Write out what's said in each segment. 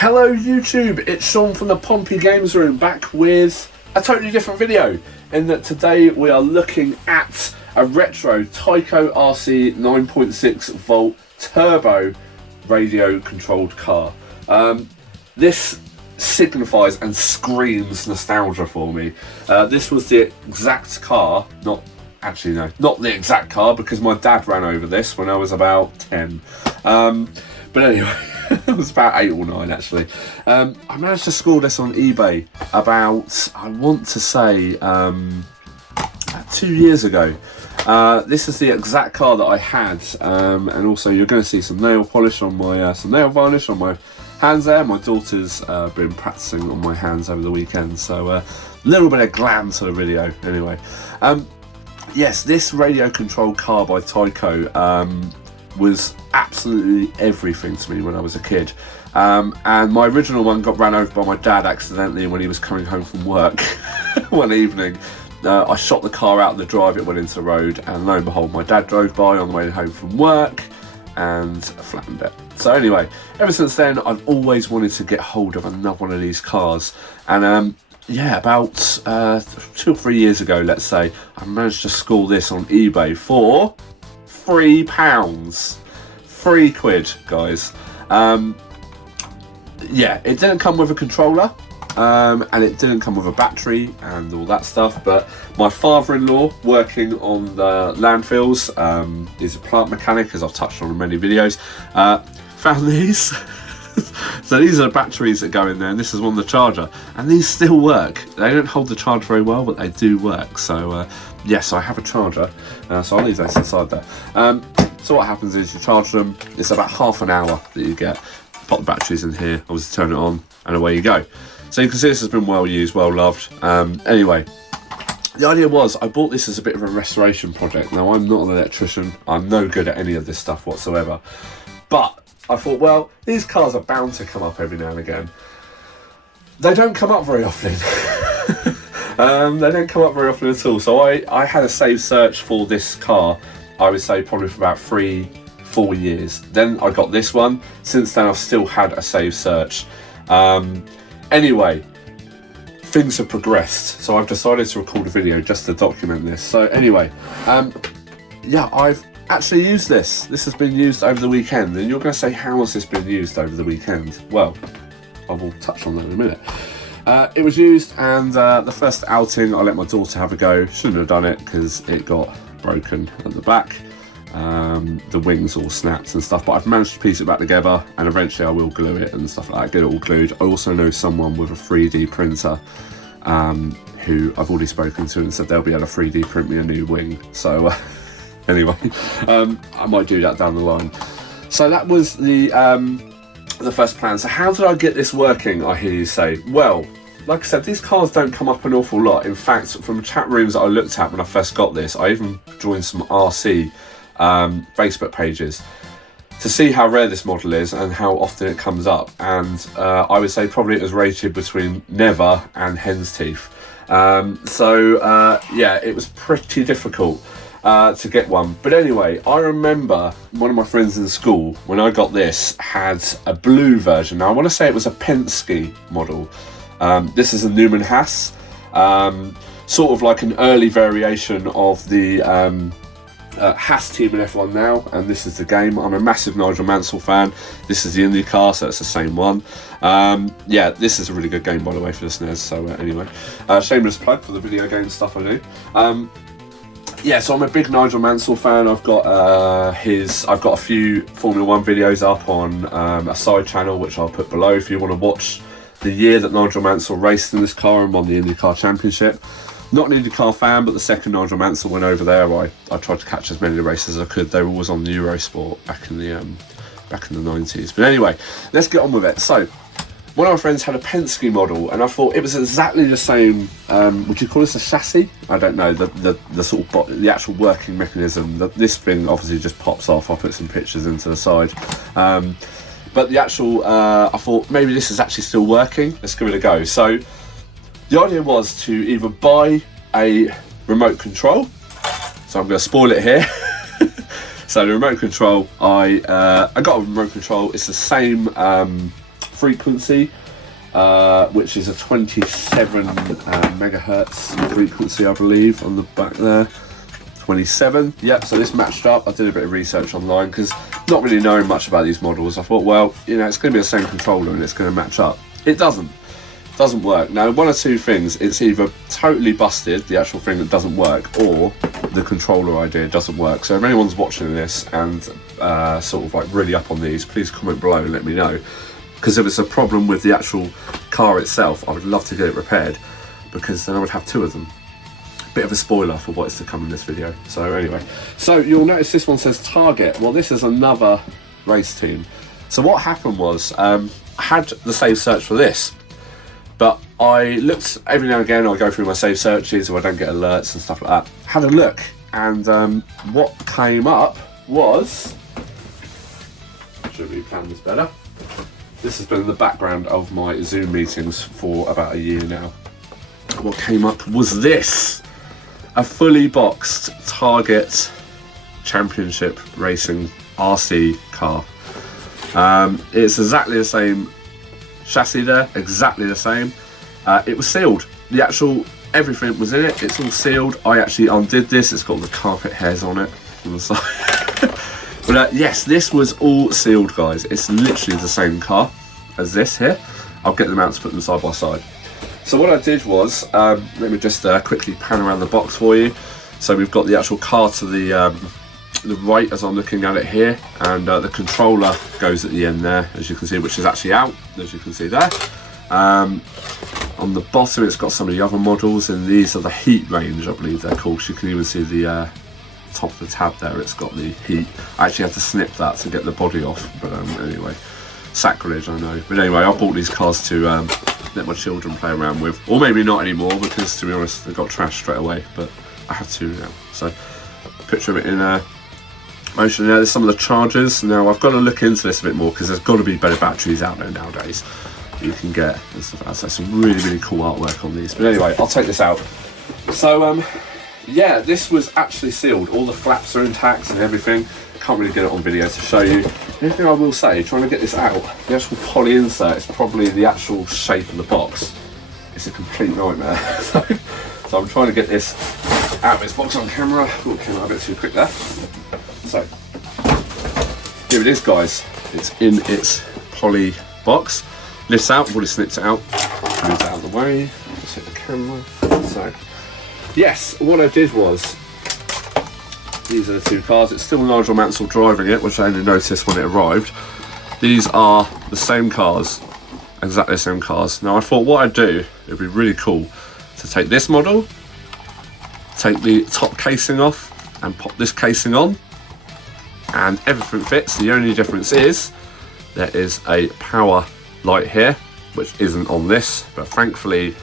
Hello YouTube, it's Sean from the Pompey Games Room, back with a totally different video, in that today we are looking at a retro Tyco RC 9.6 volt turbo radio controlled car. This signifies and screams nostalgia for me. This was the exact car, not the exact car, because my dad ran over this when I was about 10. But anyway, it was about 8 or 9 actually. I managed to score this on eBay about, I want to say, 2 years ago. This is the exact car that I had, and also you're going to see some nail polish on my, some nail varnish on my hands there. My daughter's been practicing on my hands over the weekend, so a little bit of glam to the video anyway. Yes, this radio controlled car by Tyco was absolutely everything to me when I was a kid. And my original one got ran over by my dad accidentally when he was coming home from work one evening. I shot the car out of the drive, it went into the road, and lo and behold, my dad drove by on the way home from work and flattened it. So anyway, ever since then, I've always wanted to get hold of another one of these cars. And yeah, about 2 or 3 years ago, let's say, I managed to score this on eBay for £3. £3, guys. Yeah, it didn't come with a controller, and it didn't come with a battery and all that stuff, but my father-in-law, working on the landfills, is a plant mechanic, as I've touched on in many videos, found these. So these are the batteries that go in there, and this is one of the charger, and these still work. They don't hold the charge very well, but they do work. So yes, I have a charger, so I'll leave those inside there. So what happens is you charge them. It's about half an hour that you get. Pop the batteries in here, obviously turn it on, and away you go. So you can see this has been well used, well loved. Anyway, the idea was I bought this as a bit of a restoration project. Now, I'm not an electrician, I'm no good at any of this stuff whatsoever, but I thought, well, these cars are bound to come up every now and again. They don't come up very often. They don't come up very often at all. So I had a saved search for this car, I would say probably for about 3-4 years. Then I got this one. Since then I've still had a saved search. Anyway, things have progressed, so I've decided to record a video just to document this. So anyway, yeah, I've actually used this. This has been used over the weekend, and you're going to say, how has this been used over the weekend? Well, I will touch on that in a minute. It was used, and the first outing I let my daughter have a go. Shouldn't have done it because it got broken at the back. The wings all snapped and stuff, but I've managed to piece it back together, and eventually I will glue it and stuff like that, get it all glued. I also know someone with a 3D printer who I've already spoken to and said they'll be able to 3D print me a new wing. So anyway, I might do that down the line. So that was the first plan. So how did I get this working, I hear you say? Well, like I said, these cars don't come up an awful lot. In fact, from chat rooms that I looked at when I first got this, I even joined some RC Facebook pages to see how rare this model is and how often it comes up. And I would say probably it was rated between never and hen's teeth. Yeah, it was pretty difficult to get one. But anyway, I remember one of my friends in school, when I got this, had a blue version. Now I want to say it was a Penske model. This is a Newman Haas, sort of like an early variation of the Haas team in F1 now, and this is the game. I'm a massive Nigel Mansell fan. This is the Indy car, so it's the same one. Yeah, this is a really good game, by the way, for the SNES. So anyway, shameless plug for the video game stuff I do. Yeah, so I'm a big Nigel Mansell fan. I've got I've got a few Formula 1 videos up on a side channel, which I'll put below if you want to watch the year that Nigel Mansell raced in this car and won the IndyCar Championship. Not an IndyCar fan, but the second Nigel Mansell went over there, I tried to catch as many races as I could. They were always on the Eurosport back in the 90s. But anyway, let's get on with it. So, one of my friends had a Penske model, and I thought it was exactly the same. Would you call this a chassis? I don't know. The sort of the actual working mechanism. This thing obviously just pops off. I'll put some pictures into the side. But the actual, I thought maybe this is actually still working. Let's give it a go. So the idea was to either buy a remote control. So I'm going to spoil it here. So the remote control, I got a remote control. It's the same frequency, which is a 27 megahertz frequency, I believe, on the back there. 27. Yep, so this matched up. I did a bit of research online because not really knowing much about these models, I thought, well, you know, it's going to be the same controller and it's going to match up. It doesn't work. Now, one of two things: it's either totally busted, the actual thing that doesn't work, or the controller idea doesn't work. So if anyone's watching this and sort of like really up on these, please comment below and let me know, because if it's a problem with the actual car itself, I would love to get it repaired, because then I would have two of them. Bit of a spoiler for what is to come in this video. So anyway, so you'll notice this one says Target. Well, this is another race team. So what happened was, I had the save search for this, but I looked every now and again. I go through my save searches, or I don't get alerts and stuff like that. Had a look, and what came up was, should we plan this better? This has been in the background of my Zoom meetings for about a year now. What came up was this. A fully boxed Target Championship Racing RC car. It's exactly the same chassis there, exactly the same. It was sealed. The actual, everything was in it. It's all sealed. I actually undid this. It's got the carpet hairs on it on the side. But yes, this was all sealed, guys. It's literally the same car as this here. I'll get them out to put them side by side. So what I did was, let me just quickly pan around the box for you. So we've got the actual car to the right as I'm looking at it here, and the controller goes at the end there, as you can see, which is actually out, as you can see there. On the bottom it's got some of the other models, and these are the heat range, I believe they're called. You can even see the top of the tab there, it's got the heat. I actually had to snip that to get the body off, but anyway, sacrilege, I know. But anyway, I bought these cars to let my children play around with, or maybe not anymore, because to be honest they got trashed straight away, but I have to now. So picture of it in motion there. There's some of the chargers. Now I've got to look into this a bit more, because there's got to be better batteries out there nowadays that you can get and stuff like that. So some really cool artwork on these. But anyway, I'll take this out. So yeah, this was actually sealed. All the flaps are intact and everything. Can't really get it on video to show you. The only thing I will say, trying to get this out, the actual poly insert is probably the actual shape of the box. It's a complete nightmare. So I'm trying to get this out of its box on camera. Oh, came out a bit too quick there. So here it is, guys. It's in its poly box. Lifts out, I've already snipped it out. Move that out of the way. Just hit the camera. So yes, what I did was, these are the two cars. It's still Nigel Mansell driving it, which I only noticed when it arrived. These are the same cars, exactly the same cars. Now I thought what I'd do, it'd be really cool to take this model, take the top casing off and pop this casing on, and everything fits. The only difference is there is a power light here, which isn't on this, but thankfully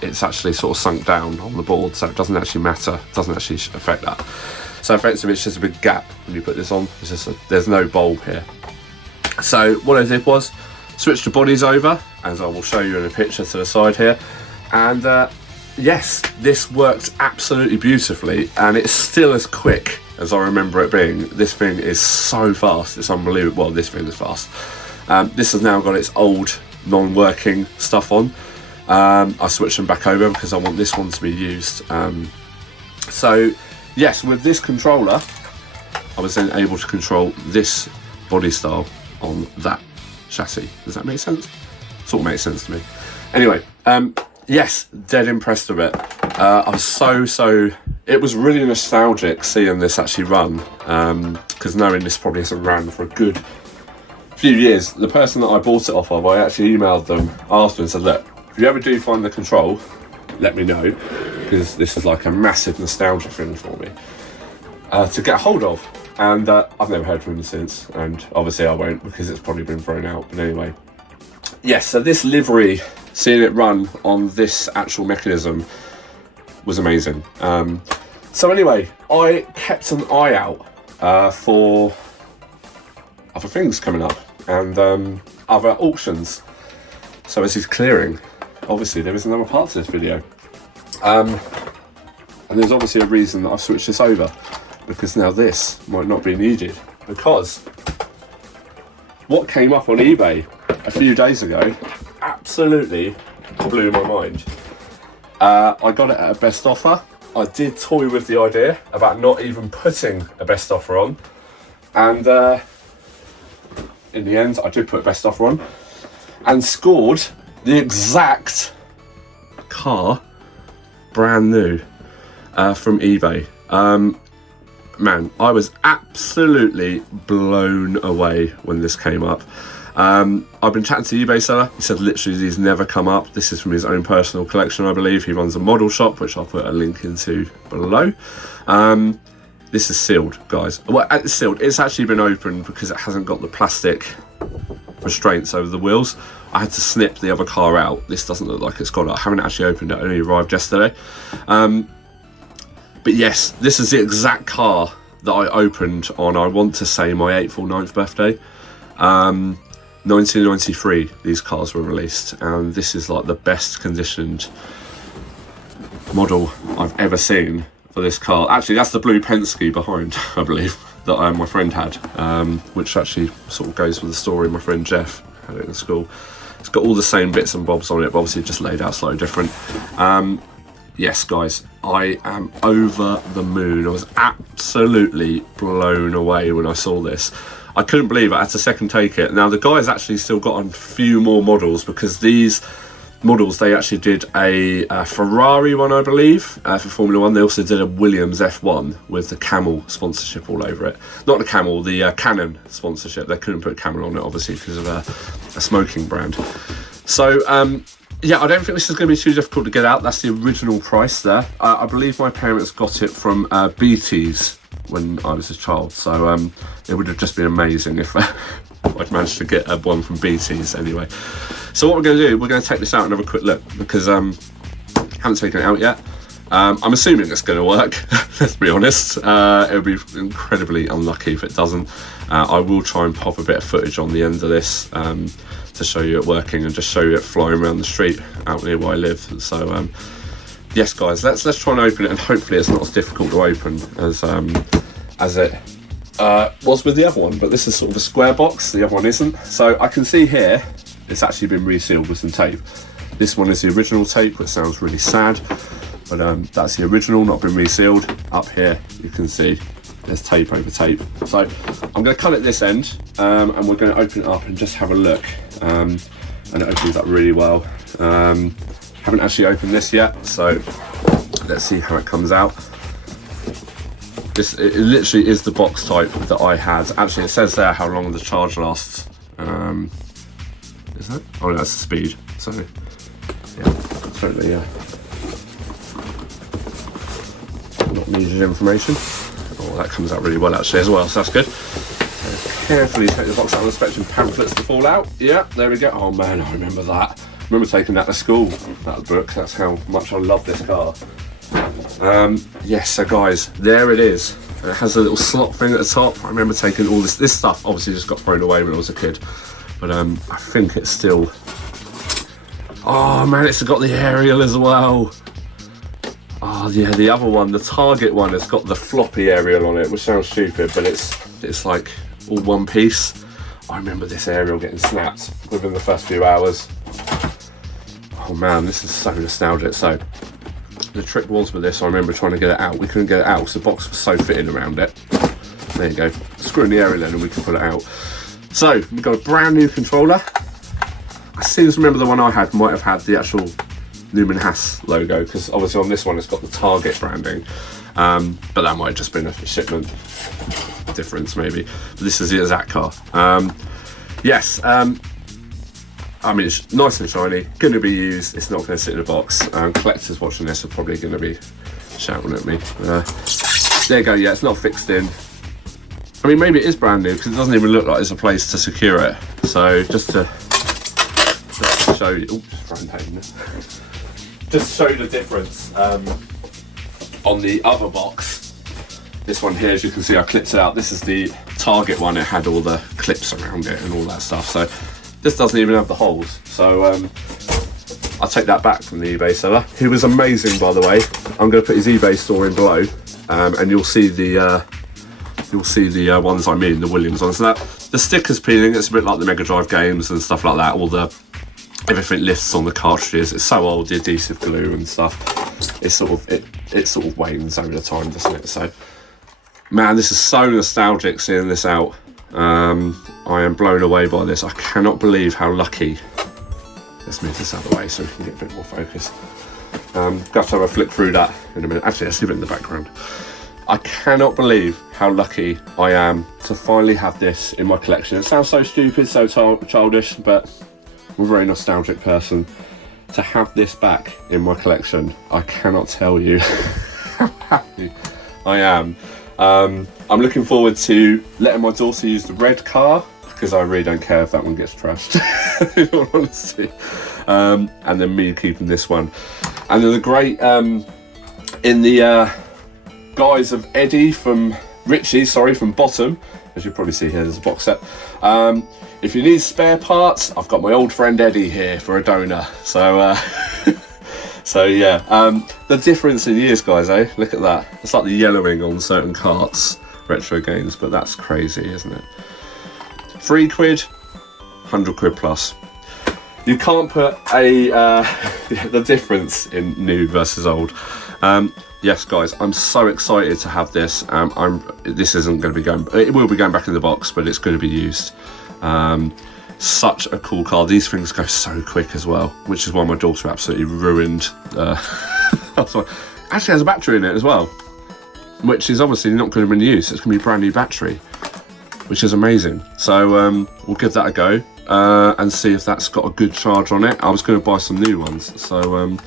it's actually sort of sunk down on the board, so it doesn't actually matter, it doesn't actually affect that. So effectively it's just a big gap when you put this on. It's just there's no bulb here. So what I did was switch the bodies over, as I will show you in a picture to the side here, and yes, this worked absolutely beautifully, and it's still as quick as I remember it being. This thing is so fast, it's unbelievable. Well, this thing is fast. This has now got its old non-working stuff on. I switched them back over because I want this one to be used. So yes, with this controller I was then able to control this body style on that chassis. Does that make sense? Sort of makes sense to me. Anyway, yes, dead impressed with it. I was so it was really nostalgic seeing this actually run, because knowing this probably hasn't ran for a good few years. The person that I bought it off of, I actually emailed them after and said, look, if you ever do find the control, let me know, because this is like a massive nostalgia thing for me to get hold of. And I've never heard from him since, and obviously I won't, because it's probably been thrown out. But anyway, yes, so this livery, seeing it run on this actual mechanism was amazing. So anyway, I kept an eye out for other things coming up, and other auctions. So as he's clearing, obviously there is another part to this video, and there's obviously a reason that I've switched this over, because now this might not be needed, because what came up on eBay a few days ago absolutely blew my mind. I got it at a best offer. I did toy with the idea about not even putting a best offer on, and in the end I did put a best offer on and scored the exact car, brand new, from eBay. Man, I was absolutely blown away when this came up. I've been chatting to the eBay seller. He said literally these never come up. This is from his own personal collection, I believe. He runs a model shop, which I'll put a link into below. This is sealed, guys. Well, it's sealed. It's actually been opened because it hasn't got the plastic restraints over the wheels. I had to snip the other car out. This doesn't look like it's got it. I haven't actually opened it. It only arrived yesterday. But yes, this is the exact car that I opened on, I want to say, my 8th or 9th birthday. 1993 these cars were released, and this is like the best conditioned model I've ever seen for this car. Actually, that's the blue Penske behind, I believe, that my friend had, which actually sort of goes with the story. My friend Jeff had it in school. It's got all the same bits and bobs on it, but obviously just laid out slightly different. Yes, guys, I am over the moon. I was absolutely blown away when I saw this. I couldn't believe it. I had to second take it. Now, the guy's actually still got a few more models, because these models, they actually did a Ferrari one, I believe, for Formula 1. They also did a Williams F1 with the camel sponsorship all over it. Not the camel, the Canon sponsorship. They couldn't put camel on it, obviously, because of a smoking brand. So, yeah, I don't think this is going to be too difficult to get out. That's the original price there. I believe my parents got it from BT's when I was a child, so it would have just been amazing if I'd managed to get one from BT's anyway. So what we're going to do, we're going to take this out and have a quick look, because I haven't taken it out yet. I'm assuming it's going to work, let's be honest. It would be incredibly unlucky if it doesn't. I will try and pop a bit of footage on the end of this to show you it working, and just show you it flying around the street out near where I live. So yes, guys, let's try and open it, and hopefully it's not as difficult to open as it was with the other one. But this is sort of a square box, the other one isn't. So I can see here it's actually been resealed with some tape. This one is the original tape, which sounds really sad, but that's the original, not been resealed. Up here you can see there's tape over tape. So I'm going to cut at this end, and we're going to open it up and just have a look. And it opens up really well. Haven't actually opened this yet, so let's see how it comes out. It literally is the box type that I had. Actually, it says there how long the charge lasts. Is that? Oh no, that's the speed. So yeah, totally not needed information. Oh, that comes out really well actually as well, so that's good. Carefully take the box out of the inspection pamphlets to fall out. Yeah, there we go. Oh man, I remember that. I remember taking that to school, that book. That's how much I love this car. Yes, so guys, there it is. It has a little slot thing at the top. I remember taking all this stuff, obviously just got thrown away when I was a kid. But I think it's still... Oh man, it's got the aerial as well. Oh yeah, the other one, the Target one, has got the floppy aerial on it, which sounds stupid, but it's like all one piece. I remember this aerial getting snapped within the first few hours. Oh man, this is so nostalgic. So the trick was with this, I remember trying to get it out. We couldn't get it out because the box was so fitted around it. There you go. Screw in the aerial in and we can pull it out. So we've got a brand new controller. I seem to remember the one I had might have had the actual Newman Haas logo, because obviously on this one it's got the Target branding, but that might have just been a shipment difference maybe. But this is the exact car. Yes, I mean, it's nice and shiny, going to be used. It's not going to sit in a box. Collectors watching this are probably going to be shouting at me. There you go. Yeah, it's not fixed in. I mean, maybe it is brand new because it doesn't even look like there's a place to secure it. So just to show you, just show you the difference on the other box. This one here, as you can see, I clipped it out. This is the Target one. It had all the clips around it and all that stuff. So this doesn't even have the holes. So I'll take that back from the eBay seller, who was amazing, by the way. I'm going to put his eBay store in below, and you'll see the you'll see the ones I mean, the Williams ones. Now, the sticker's peeling, it's a bit like the Mega Drive games and stuff like that. All the everything lifts on the cartridges. It's so old, the adhesive glue and stuff. It's sort of it sort of wanes over the time, doesn't it? So, man, this is so nostalgic seeing this out. I am blown away by this. I cannot believe how lucky. Let's move this out of the way so we can get a bit more focus. Got to have a flick through that in a minute. Actually, let's leave it in the background. I cannot believe how lucky I am to finally have this in my collection. It sounds so stupid, so childish, but I'm a very nostalgic person. To have this back in my collection, I cannot tell you how happy I am. I'm looking forward to letting my daughter use the red car, because I really don't care if that one gets trashed, in all honesty. And then me keeping this one. And then the great, in the guise of Eddie from from Bottom, as you'll probably see here, there's a box set. If you need spare parts, I've got my old friend Eddie here for a donor. So, so yeah, the difference in years, guys, eh? Look at that. It's like the yellowing on certain carts, retro games, but that's crazy, isn't it? £3, £100 plus. You can't put the difference in new versus old. Yes, guys, I'm so excited to have this. This isn't going to be going. It will be going back in the box, but it's going to be used. Such a cool car. These things go so quick as well, which is why my daughter absolutely ruined. Actually, has a battery in it as well, which is obviously not going to be in use. It's going to be a brand new battery, which is amazing. So we'll give that a go and see if that's got a good charge on it. I was going to buy some new ones. So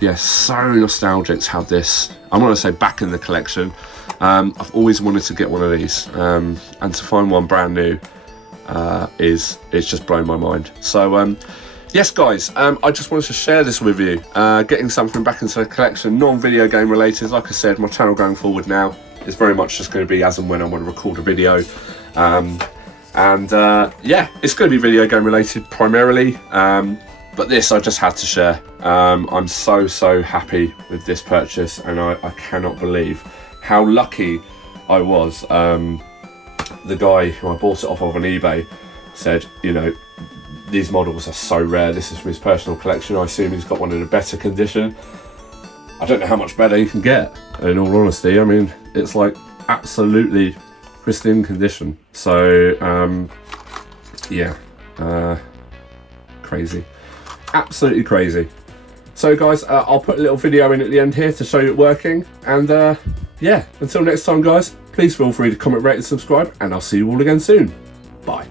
yeah, so nostalgic to have this. I'm going to say back in the collection. I've always wanted to get one of these, and to find one brand new it's just blown my mind. So yes, guys, I just wanted to share this with you. Getting something back into the collection, non-video game related. Like I said, my channel going forward now is very much just going to be as and when I want to record a video. Yeah, it's going to be video game related primarily, but this I just had to share. I'm so happy with this purchase, and I cannot believe how lucky I was. The guy who I bought it off of on eBay said, you know, these models are so rare. This is from his personal collection. I assume he's got one in a better condition. I don't know how much better you can get, in all honesty. I mean, it's like absolutely pristine condition. So yeah, crazy, absolutely crazy. So guys, I'll put a little video in at the end here to show you it working, and yeah, until next time, guys, please feel free to comment, rate and subscribe, and I'll see you all again soon. Bye.